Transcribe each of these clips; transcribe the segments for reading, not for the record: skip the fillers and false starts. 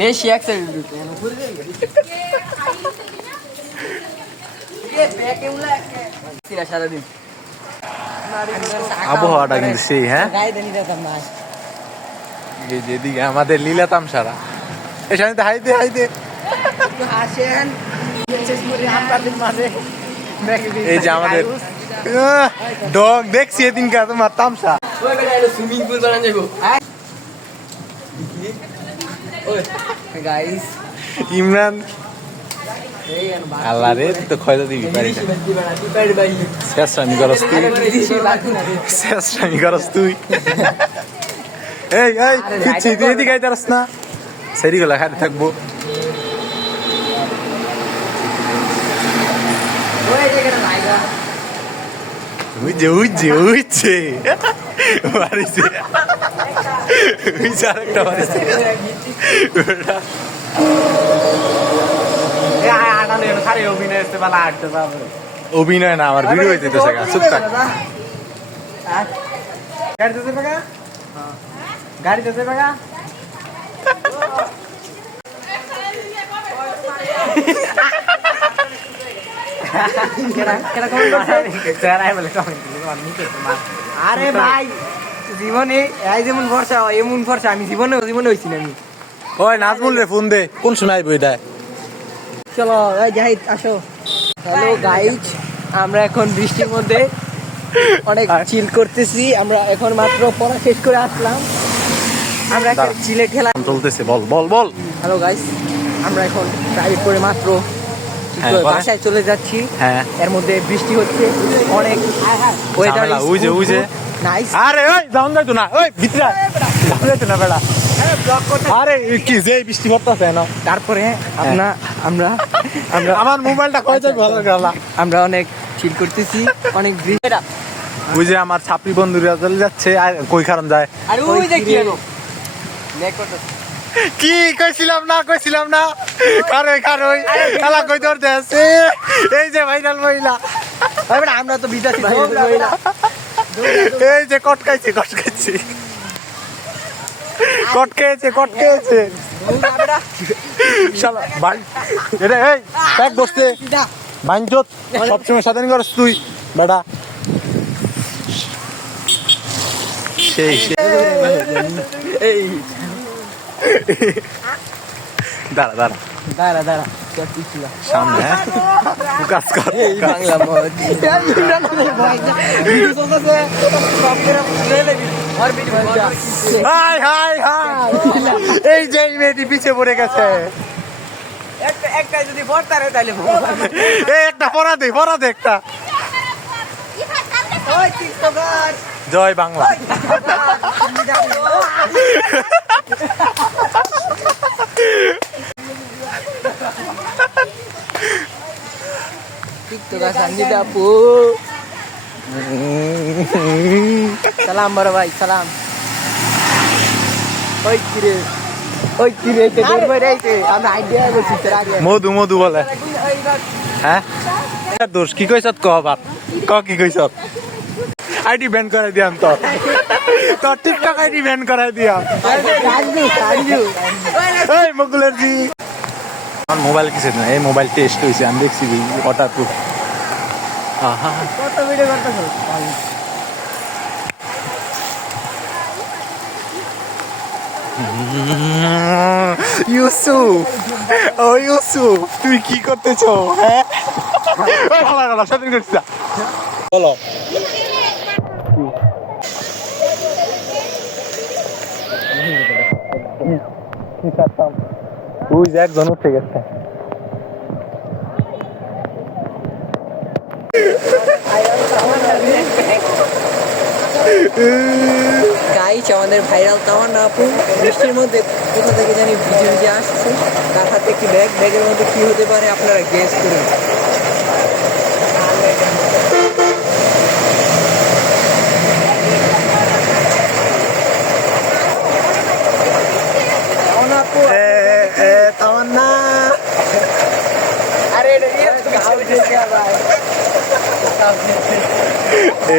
বেশি সারাদিন আবহাওয়াটা কিন্তু সেই হ্যাঁ যেদিকে আমাদের লীলা তামসারা এখানে তো হাইতে হাইতে হাসেন এই যে আমাদের ডগ দেখছি এদিনকে তোমার তামসা সুইমিং পুল বানান যাবো গাইস ইমরান আল্লাহ রে তো খয়দা দিবি শেষরামি করস তুই শেষরামি করস তুই এই এই কিচ্ছি তুই এদিকে আইতে পারস না সেরিগুলা খাইতে থাকবো উইজে উইজে উইজে মারিছে উইজে আরেকটা মারিছে অভিনয় না আমার ভিডিও হইতে চুপ থাক গাড়ি যেতে পাগা আরে ভাই জীবনে এই যেমন ভরসা এমন ভরসা আমি জীবনে হয়েছি না আমি ওই নাজমুল রে ফোন দে কোন সময় বই দেয় চলো জাহিদ আসো হ্যালো গাইজ আমরা এখন বৃষ্টির মধ্যে অনেক চিল করতেছি আমরা এখন মাত্র পড়া শেষ করে আসলাম আমরা একটা চিলে খেলা চলতেছে বল বল বল হ্যালো গাইজ আমরা এখন প্রাইভেট করে মাত্র বাসায় চলে যাচ্ছি এর মধ্যে বৃষ্টি হচ্ছে অনেক ওয়েদার উইজে উইজে নাইস আরে ওই যাও না তো না ওই ভিতরে যাও না তো না বেড়া আরে কি যে বৃষ্টি পড়তেছে না তারপরে আমরা আমার মোবাইলটা কই যাবে ভালো গেল আমরা অনেক চিল করতেছি অনেক বৃষ্টি ওই যে আমার ছাত্রী বন্ধুরা চলে যাচ্ছে আর কই কারণ যায় আরে ওই যে কি হলো কি কইছিলাম না কারোই খেলা কই ধরতে আছে এই যে ভাইরাল মহিলা আমরা তো বিদেশি মহিলা এই যে কটকাইছে শালা ভাই এটা এই এক বসতে বাইনজত সবসময় সাধারণ করস তুই বেটা সেই এই দাঁড়া সামনে কাজ কর বাংলা হাই এই যে মেয়েটি পিছিয়ে পড়ে গেছে একটা যদি পড়তারে তাহলে একটা পড়া দে একটা জয় বাংলা সালাম বড় ভাই সালাম মধু বলে হ্যাঁ দোষ কি কইছ কি কইছ আইডি ব্যান করাই দিয়াম তোর টিকটক আইডি ব্যান করাই দিয়াম এই মকুলের জি আমার মোবাইল কিছু না এই মোবাইল টেস্ট হয়েছে আমি দেখছি ওয়াটারপ্রুফ কত ভিডিও করতেছো ইউসুফ তুমি কি করতেছো হ্যাঁ স্বাধীন করছি বলো ওই যে একজন উঠে গেছে গাইস আমাদের ভাইরাল তামান্না আপু বৃষ্টির মধ্যে কোথা থেকে জানি ভিজে আসছে তার হাতে একটি ব্যাগের মধ্যে কি হতে পারে আপনারা গেস করুন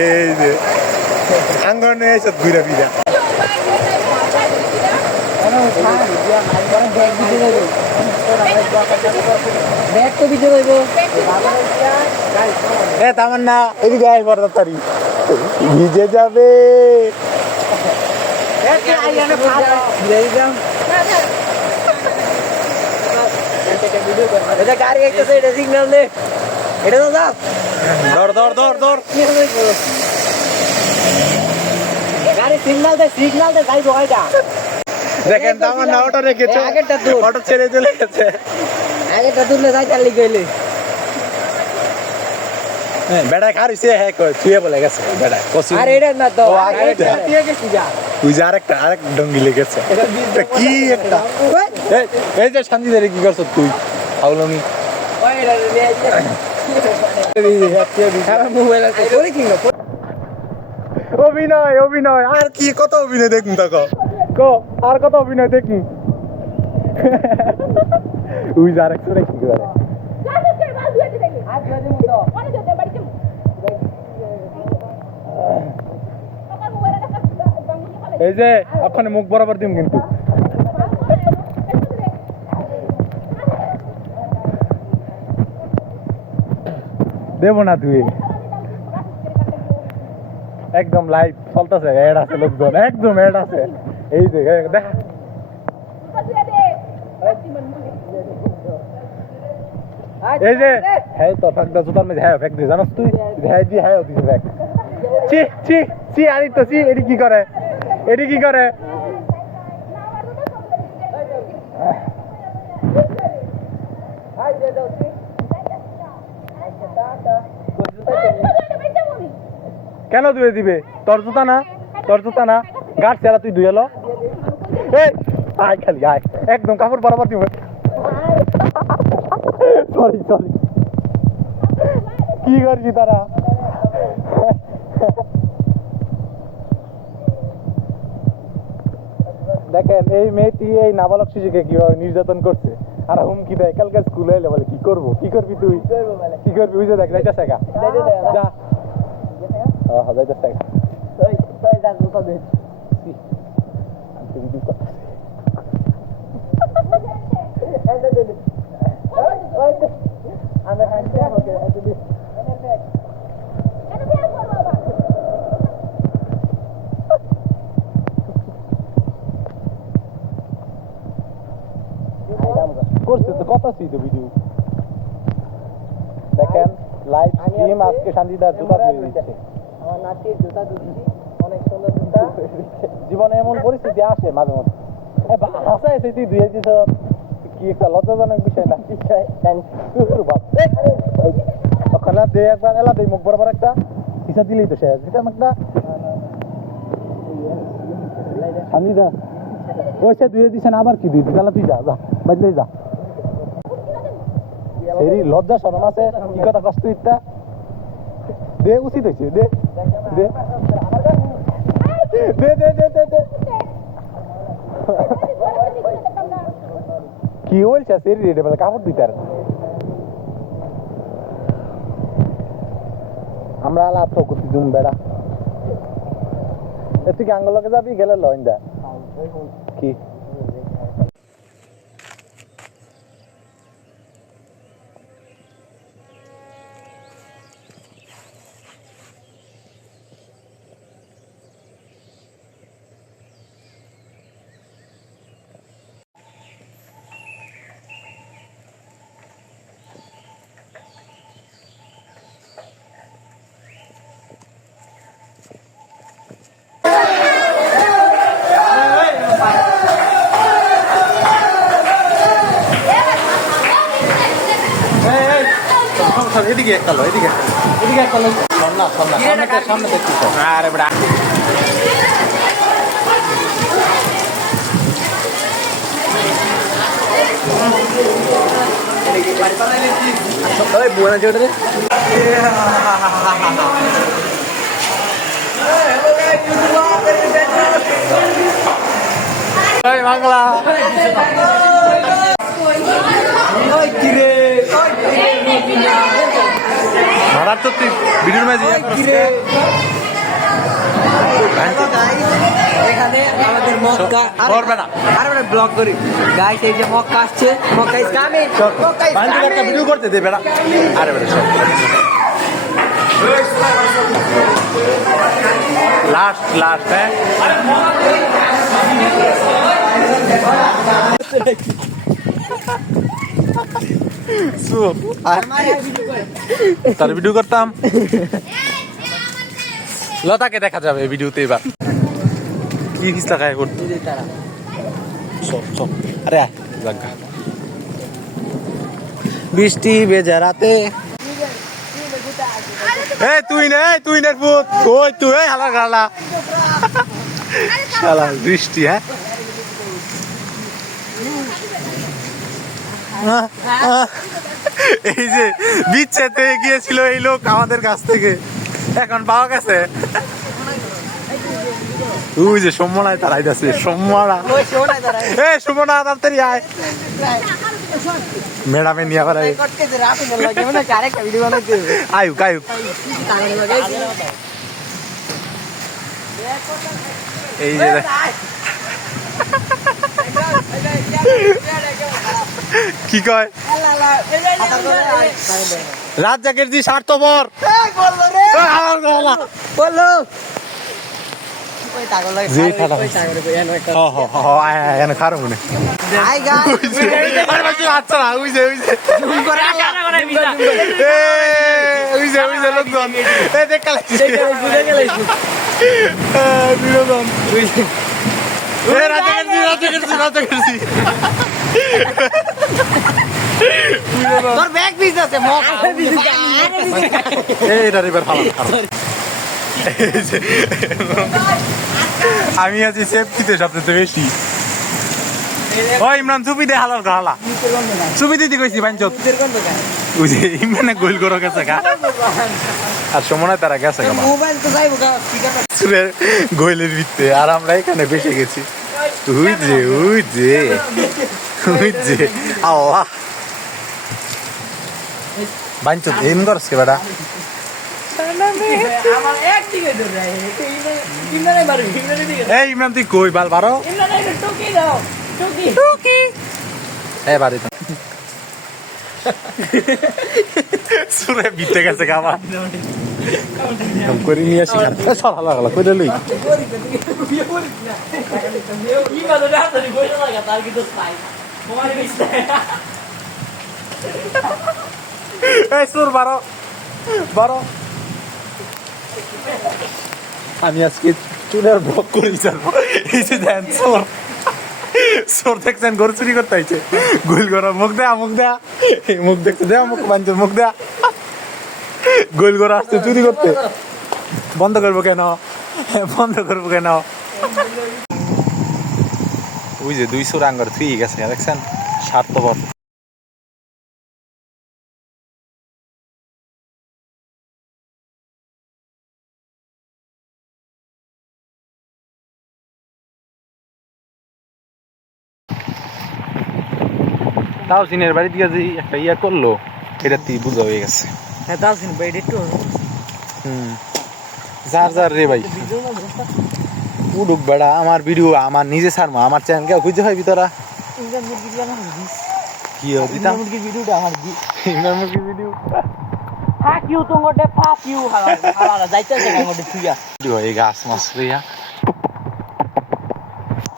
এই যে আঙ্গনে এসে ঘুরে ফিরা ব্যাগ তো দিতে হইব এ তামান না এদিকে আয় বড় তাড়াতাড়ি ভিজে যাবে এটা গাড়ি একটা এটা সিগন্যাল দে এটা তো দাও দৌড় দৌড় দৌড় দৌড় গাড়ি সিগন্যাল দে যাইবো গাড়িটা দেখেন তামান না অটো রেখেছে আগেরটা দূর অটো ছেড়ে চলে গেছে আগেরটা দূরলে যাই চালি গইলে বেড়া খারিছে হ্যাঁ কই তুই বলে গেছে বেড়া কসি আর এটা না তো ও, আগেরটা। আগেরটা দিয়ে গেছি যা তুই যে আরেক ডঙ্গি লেগেছে কি একটা এই যে শান্তি ধরে কি করছ তুই হাউলমি ওই এটা নিয়ে আইছে মোবাইল আছে করে কি না অভিনয় অভিনয় আর কি কত অভিনয় দেখুন তা আর কত অভিনয় দেখুন ওই যে আরেক রে কি করে আজ যদি মতো এই যে ওখানে মুখ বরাবর দিম কিন্তু দেব না তুই একদম লাইভ চলতেছে এড আছে লোকজন একদম এড আছে এই যে দেখ এই যে হ্যাঁ তো ফাঁকদা জুতার মধ্যে হ্যাঁ ফেক দিয়ে জানাস তুই হ্যাঁ দি হ্যাঁ দিছে ফেক চি চি চি আরি তো চি এডি কি করে কেন ধুয়ে দিবে তোর জুতা না গাছ চালা তুই ধুয়ে লো এই আয় খালি আয় একদম কাপড় বরাবর দিবে সরি কি করছি তারা দেখেন এই মেয়েটি এই নাবালক শিশুকে কিভাবে নির্যাতন করছে আর হুমকি দেয় কালকে স্কুলে এলে বলে কি করবি তুই কি করবি বুঝে দেখ যাইতেছে গা যা যাইতেছে গা করছে তো কত ছিল ভিডিও দেখেন লাইভ স্ট্রিম আজকে শান্তিদার জুতা ধুয়ে দিচ্ছে আমার নাতির জুতা ধুইছি অনেক সুন্দর জুতা জীবনে এমন পরিস্থিতি আসে মাঝে মধ্যে হাসা এসে তুই ধুয়ে দিছ কি একটা লজ্জাজনক বিষয় না ওখানে দে একবার এলা দে মুখ বরাবর একটা হিসাব দিলেই তো শেষ এটা একটা শান্তিদা ওইসে ধুয়ে দিছেন আবার কি ধুয়ে দিলা তুই যা বাজলে যা এরই লজ্জা শরম আছে কি কথা কষ্ট ইত্যা দে উচিত হয়েছে দে দে দে দে দে দে দে কি বলছে সেরি রেডে বলে কাপড় দিতে আমরা আলাপ তো করতে জুম বেড়া তুই কি আঙ্গলকে যাবি গেলে লইন্দা কি এদিকে একটা লো এদিকে একটা লো সামনে দেখছি আরে বড়া বুয়া জোরে বাংলা ধরার তো তুই ভিডিওর মাঝে এখানে আমাদের মক্কা করবে না আর আমরা ব্লগ করি গাইস এই যে মক্কা আসছে Mecca is coming Mecca is বান্ধব একটা ভিডিও করতে দে বেড়া আরে বেড়া সব লাস্ট হ্যাঁ তার ভিডিও করতাম লতাকে দেখা যাবে ভিডিওতে এবার কি পিছলা খায় করতে সব আরে জাগা বৃষ্টি ভেজা রাতে এই তুই নে ভূত ওই তুই এই হালা গালা শালা বৃষ্টি হ্যাঁ এই যে বিচ্ছেদ হয়ে গিয়েছিল এই লোক আমাদের কাছ থেকে এখন পাওয়া গেছে ওই যে সম্মানায় তার আইতাছে সম্মানা এই সুমনা তাড়াতাড়ি আয় ম্যাডামে নিয়ে আবার আয়ুক এই যে কি কয় রাত জাগের জি স্বার্থপর বললো জি খারাপ এনে খারাপ মনে আচ্ছা না ওই যে লোকজন বিনোদন তোর ব্যাগ পিস আছে আমি আছি সেফটিতে সবচেয়ে বেশি ও ইমরান চুপি দে হালার হালা চুপি দিতে কইছি বাঞ্চত ওই যে ইমরানে গোল করো গেছে গা আর সময় তারা গেছে গা মোবাইল তো যাইবো গা সুরের গোলের ভিতরে আর আমরা এখানে বেসে গেছি ওই যে আল্লাহ বাঞ্চত এম করছ কে বেটা এই ইমরান তুই কই বাল বারো এ বাড়ি সুরে বিতে গেছে খাবার করে নিয়ে আসি সরা লাগলা কই লই এই সুর বারো আমি আজকে চুলের ব্লক করে যাবো এই যে দেন সোর দেখছেন গরু চুরি করতে হয়েছে গোল করা মুখ দেয়া মুখ দেখতে দেয়া মুখ বাঞ্চর মুখ দেয়া গোল করা আসছে চুরি করতে বন্ধ করবো কেন ওই যে 200 রাঙ্গর থুই গেছে দেখছেন স্বার্থপর তাও সিনের বাড়ি দিকে যে একটা ইয়া করলো এটা তুই বুঝা হয়ে গেছে হ্যাঁ তাও সিন ভাই একটু যার রে ভাই উডুক বেড়া আমার ভিডিও আমার নিজে ছাড়মা আমার চ্যানেল কে খুঁজে পাইবি তোরা কি দিতাম ভিডিওটা আমার ইমরান মুরগির ভিডিও ফাক ইউ তো গটে ফাক ইউ হালা যাইতেছে গটে থুইয়া ভিডিও এই গাছ মাছ লইয়া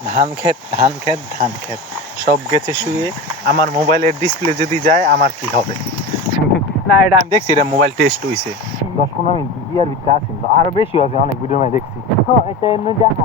ধান ক্ষেত সব গেছে শুয়ে আমার মোবাইলের ডিসপ্লে যদি যায় আমার কি হবে না এটা আমি দেখছি এটা মোবাইল টেস্ট হইছে 10-15 মিনিট ইয়ার ভিতরে আছে আরো বেশি আছে অনেক ভিডিও আমি দেখছি এটা এমনি দেখা